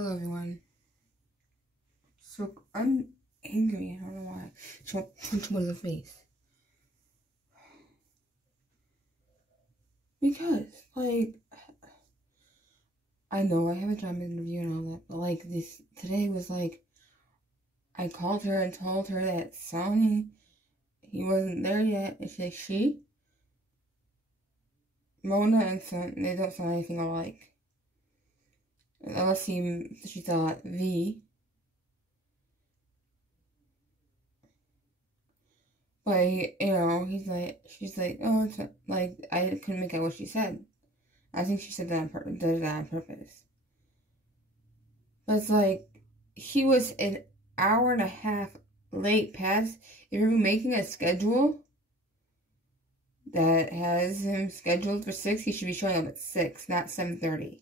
Hello everyone. So I'm angry. I don't know why. So punch him in the face. Because, like, I know I have a job interview and all that, but like this today was like, I called her and told her that Sonny, he wasn't there yet. It's like Mona and Son, they don't sound anything alike. Unless she thought V. But, she's like, oh, it's like, I couldn't make out what she said. I think she said that did that on purpose. But it's like, he was an hour and a half late past. If you're making a schedule that has him scheduled for 6, he should be showing up at 6, not 7:30.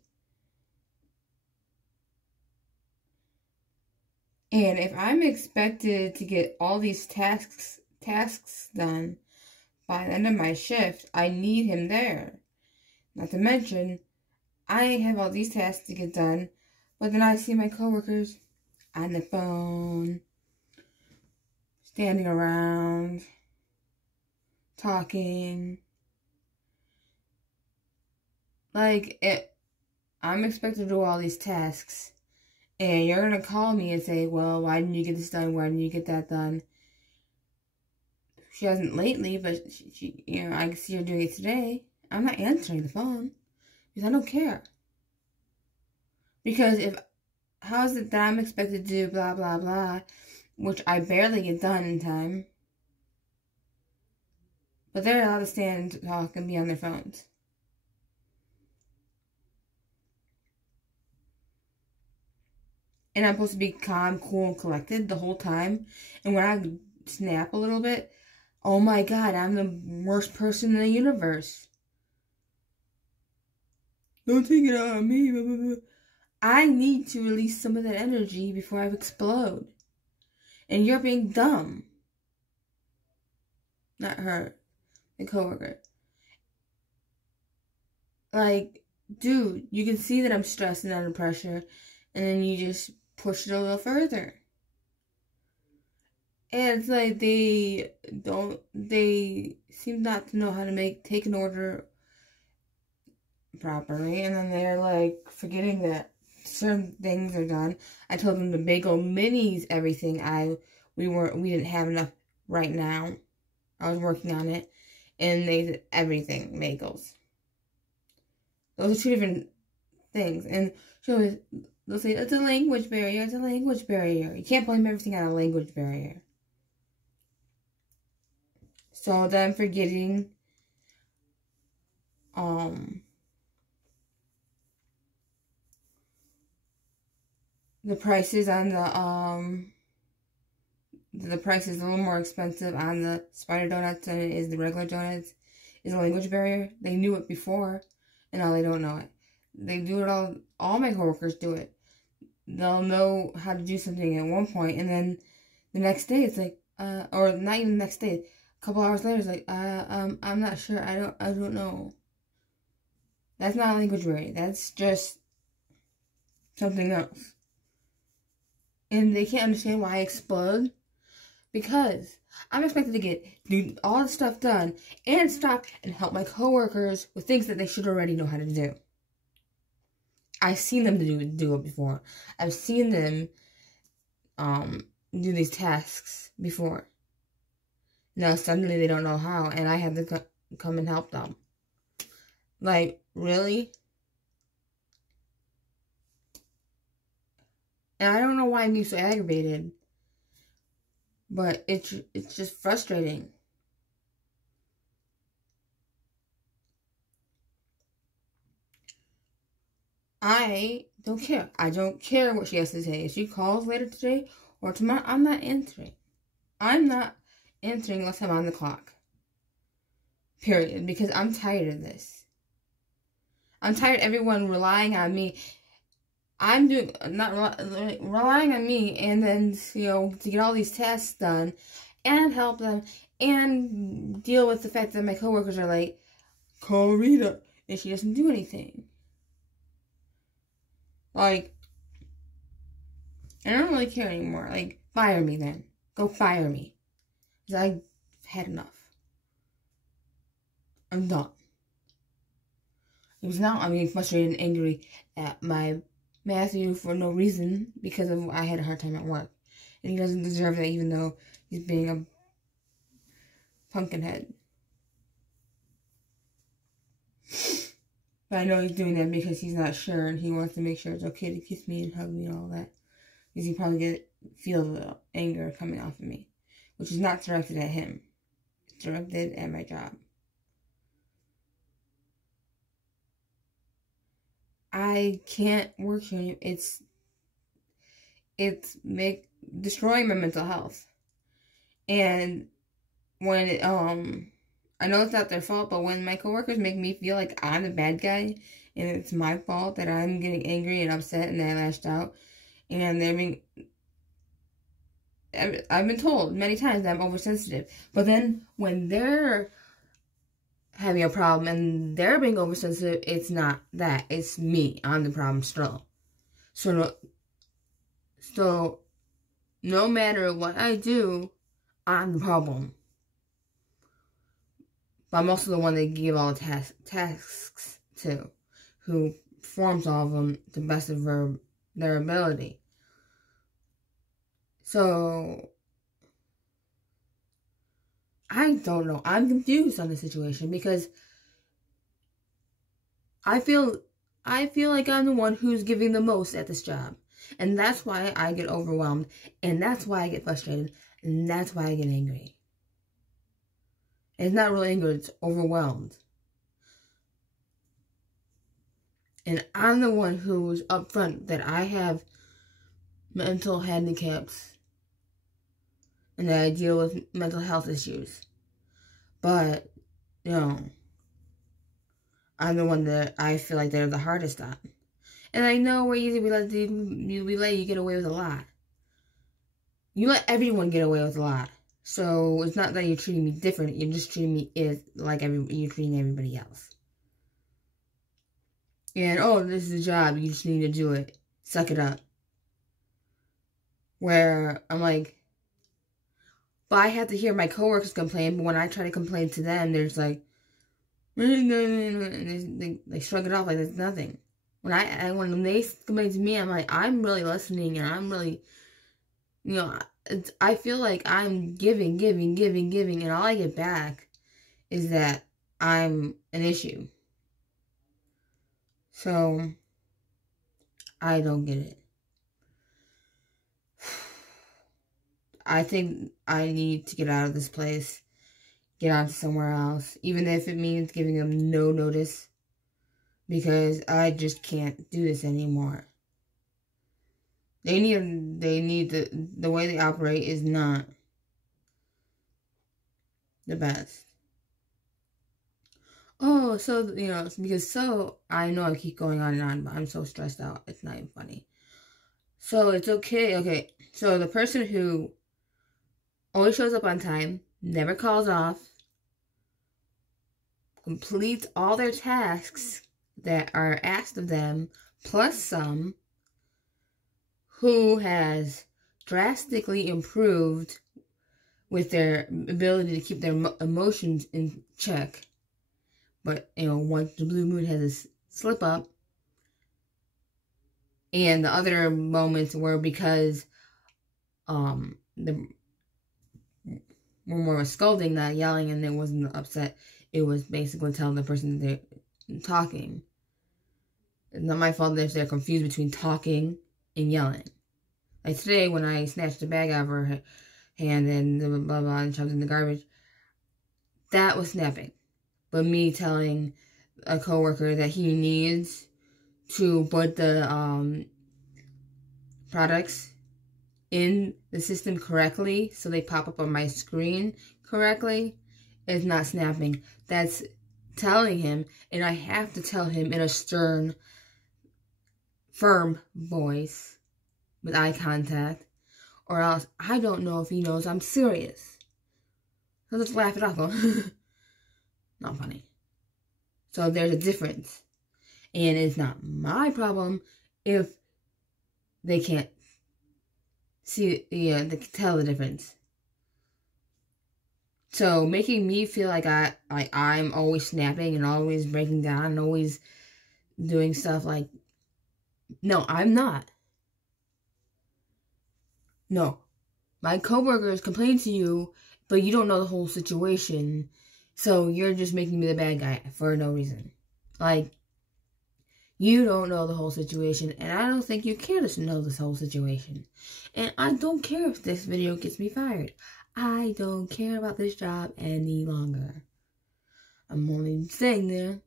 And if I'm expected to get all these tasks done by the end of my shift, I need him there. Not to mention, I have all these tasks to get done, but then I see my coworkers on the phone, standing around, talking. I'm expected to do all these tasks, and you're going to call me and say, well, why didn't you get this done? Why didn't you get that done? She hasn't lately, but she I can see her doing it today. I'm not answering the phone because I don't care. Because how is it that I'm expected to do blah, blah, blah, which I barely get done in time, but they're allowed to stand and talk and be on their phones. And I'm supposed to be calm, cool, and collected the whole time. And when I snap a little bit, oh my God, I'm the worst person in the universe. Don't take it out on me. Blah, blah, blah. I need to release some of that energy before I explode. And you're being dumb. Not her, the coworker. Like, dude, you can see that I'm stressed and under pressure, and then you just push it a little further. And it's like they seem not to know how to take an order properly, and then they're like forgetting that certain things are done. I told them to bagel minis everything. We didn't have enough right now. I was working on it, and they did everything bagels. Those are two different things, and they'll say it's a language barrier. It's a language barrier. You can't blame everything on a language barrier. So then I'm forgetting the prices on the price is a little more expensive on the spider donuts than it is the regular donuts. Is a language barrier. They knew it before, and now they don't know it. They do it all my coworkers do it. They'll know how to do something at one point, and then the next day it's like, or not even the next day, a couple hours later it's like, I'm not sure, I don't know. That's not a language barrier. That's just something else. And they can't understand why I explode. Because I'm expected to do all the stuff done and stop and help my coworkers with things that they should already know how to do. I've seen them do it before. I've seen them do these tasks before. Now suddenly they don't know how, and I had to come and help them. Like, really? And I don't know why I'm being so aggravated. But it's just frustrating. I don't care. I don't care what she has to say. If she calls later today or tomorrow, I'm not answering. I'm not answering unless I'm on the clock. Period. Because I'm tired of this. I'm tired of everyone relying on me. I'm relying on me, and then, to get all these tasks done and help them and deal with the fact that my coworkers are like, call Rita, and she doesn't do anything. Like, And I don't really care anymore. Like, fire me then. Go fire me. Because I've had enough. I'm done. Because now I'm getting frustrated and angry at my Matthew for no reason because of I had a hard time at work. And he doesn't deserve that even though he's being a pumpkin head. But I know he's doing that because he's not sure and he wants to make sure it's okay to kiss me and hug me and all that. Because he probably feel the anger coming off of me. Which is not directed at him. It's directed at my job. I can't work here. It's destroying my mental health. And when I know it's not their fault, but when my coworkers make me feel like I'm the bad guy and it's my fault that I'm getting angry and upset and I lashed out, and I've been told many times that I'm oversensitive. But then when they're having a problem and they're being oversensitive, it's not that. It's me. I'm the problem still. So no matter what I do, I'm the problem. But I'm also the one they give all the tasks to, who performs all of them to the best of their ability. So, I don't know. I'm confused on the situation because I feel like I'm the one who's giving the most at this job. And that's why I get overwhelmed. And that's why I get frustrated. And that's why I get angry. It's not really anger, it's overwhelmed. And I'm the one who's upfront that I have mental handicaps. And that I deal with mental health issues. But, you know, I'm the one that I feel like they're the hardest on. And I know we're easy, we let you get away with a lot. You let everyone get away with a lot. So it's not that you're treating me different, you're just treating me like you're treating everybody else. And, oh, this is a job, you just need to do it. Suck it up. Where I'm like, but I have to hear my coworkers complain, but when I try to complain to them, they're just like, and they shrug it off like there's nothing. When they complain to me, I'm like, I'm really listening, and I'm really, you know, I feel like I'm giving, and all I get back is that I'm an issue. So, I don't get it. I think I need to get out of this place, get on to somewhere else, even if it means giving them no notice, because I just can't do this anymore. They need the way they operate is not the best. Oh, so, you know, because I know I keep going on and on, but I'm so stressed out, it's not even funny. So, it's okay, so the person who always shows up on time, never calls off, completes all their tasks that are asked of them, plus some, who has drastically improved with their ability to keep their emotions in check. But, you know, once the blue moon has a slip up, and the other moments were because were more scolding, not yelling, and it wasn't upset. It was basically telling the person that they're talking. It's not my fault if they're confused between talking and yelling. Like today, when I snatched the bag out of her hand and blah, blah, blah, and shoved it in the garbage, that was snapping. But me telling a coworker that he needs to put the products in the system correctly so they pop up on my screen correctly is not snapping. That's telling him, and I have to tell him in a stern, firm voice with eye contact, or else I don't know if he knows I'm serious. So just laugh it off. Not funny. So there's a difference. And it's not my problem if they can't see, yeah, they can tell the difference. So making me feel like I'm always snapping and always breaking down and always doing stuff like, no, I'm not. No, my coworkers complain to you, but you don't know the whole situation, so you're just making me the bad guy for no reason. Like, you don't know the whole situation, and I don't think you care to know this whole situation. And I don't care if this video gets me fired. I don't care about this job any longer. I'm only staying there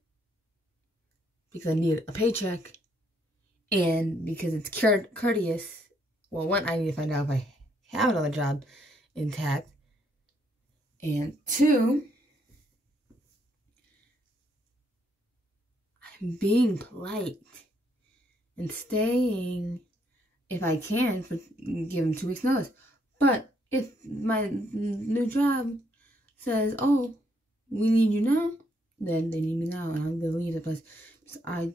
because I need a paycheck and because it's courteous. Well, one, I need to find out if I have another job intact. And two, I'm being polite and staying if I can for give them 2 weeks notice. But if my new job says, oh, we need you now, then they need me now and I'm going to leave the place. So I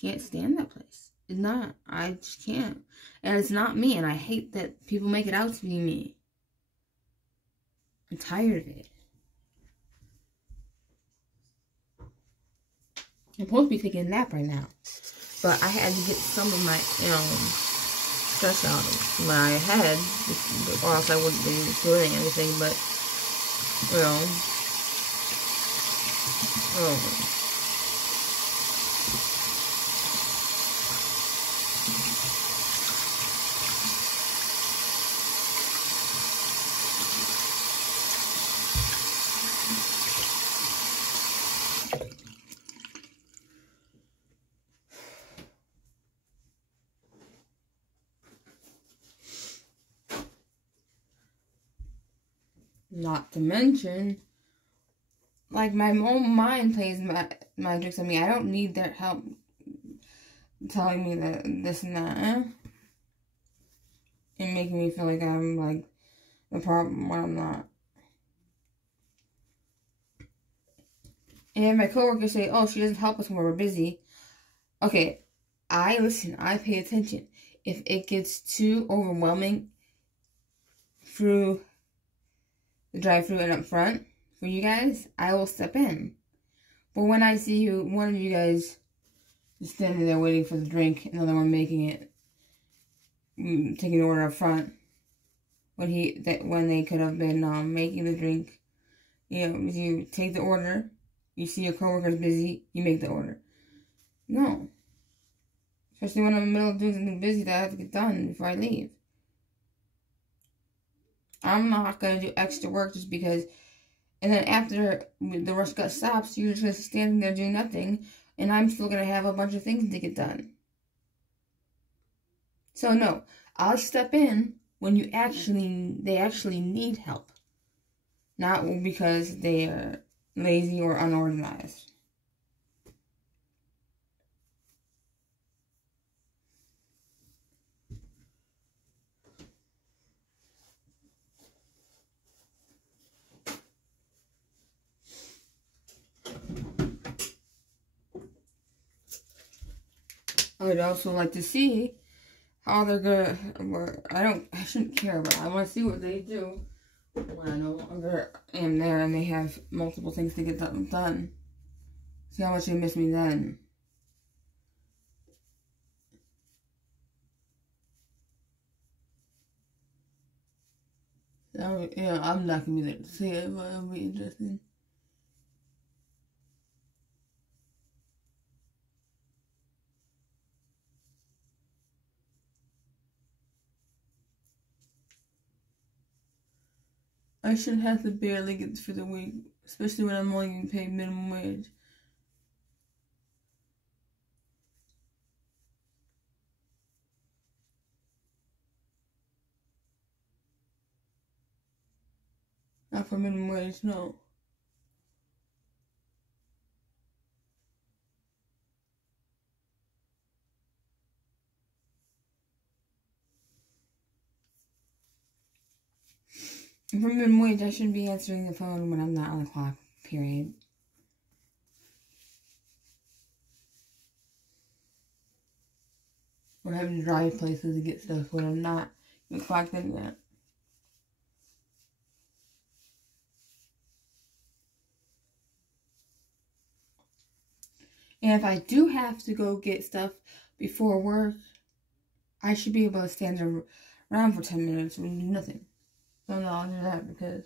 can't stand that place. It's not. I just can't. And it's not me. And I hate that people make it out to be me. I'm tired of it. I'm supposed to be taking a nap right now. But I had to get some of my, stress out of my head. Or else I wouldn't be doing anything. But, not to mention, like, my own mind plays my tricks on me. I don't need their help telling me that this and that. And making me feel like I'm, like, the problem when I'm not. And my coworkers say, oh, she doesn't help us when we're busy. Okay, I listen. I pay attention. If it gets too overwhelming through the drive-thru and up front for you guys, I will step in. But when I see one of you guys just standing there waiting for the drink, another one making it, taking the order up front, when they could have been making the drink, you take the order, you see your coworker's busy, you make the order. No. Especially when I'm in the middle of doing something busy that I have to get done before I leave. I'm not going to do extra work just because. And then after the rush cut stops, you're just standing there doing nothing. And I'm still going to have a bunch of things to get done. So no, I'll step in when they actually need help. Not because they are lazy or unorganized. I would also like to see how they're gonna work. I shouldn't care, but I want to see what they do when I no longer am there and they have multiple things to get done. See how much they miss me then. I'm not gonna be there to see it, but it'll be interesting. I shouldn't have to barely get through the week, especially when I'm only getting paid minimum wage. Not for minimum wage, no. For minimum wage, I shouldn't be answering the phone when I'm not on the clock, period. Or having to drive places to get stuff when I'm not collected yet. And if I do have to go get stuff before work, I should be able to stand around for 10 minutes and do nothing. So no, I'll do that because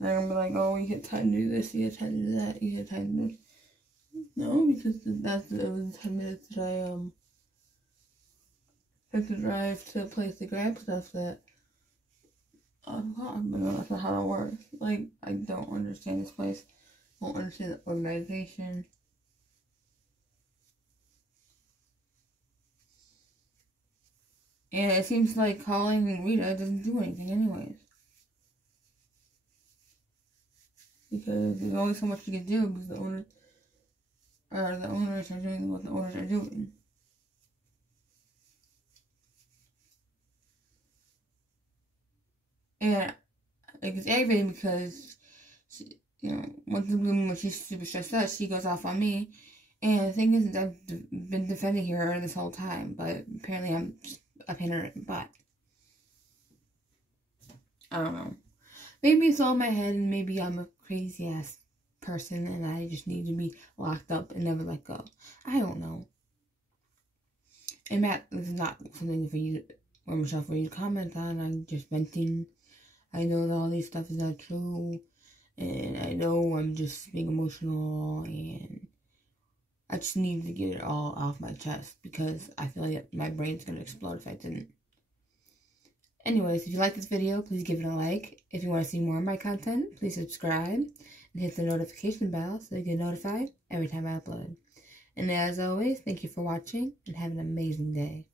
they're going to be like, oh, you get time to do this, you get time to do that, you get time to do this. No, because it was 10 minutes that I took the drive to a place to grab stuff that but no, that's not how that works. Like, I don't understand this place. I don't understand the organization. And it seems like calling Rita doesn't do anything anyways. Because there's only so much you can do because the owners are doing what the owners are doing. And it's aggravating because she, once in the blue moon when she's super stressed out, she goes off on me. And the thing is, I've been defending her this whole time, but apparently I'm just a pain in the butt. I don't know. Maybe it's all in my head, and maybe I'm a crazy ass person, and I just need to be locked up and never let go. I don't know. And Matt, this is not something for you, or Michelle, for you to comment on. I'm just venting. I know that all these stuff is not true, and I know I'm just being emotional, and I just need to get it all off my chest because I feel like my brain's going to explode if I didn't. Anyways, if you like this video, please give it a like. If you want to see more of my content, please subscribe and hit the notification bell so you get notified every time I upload. And as always, thank you for watching and have an amazing day.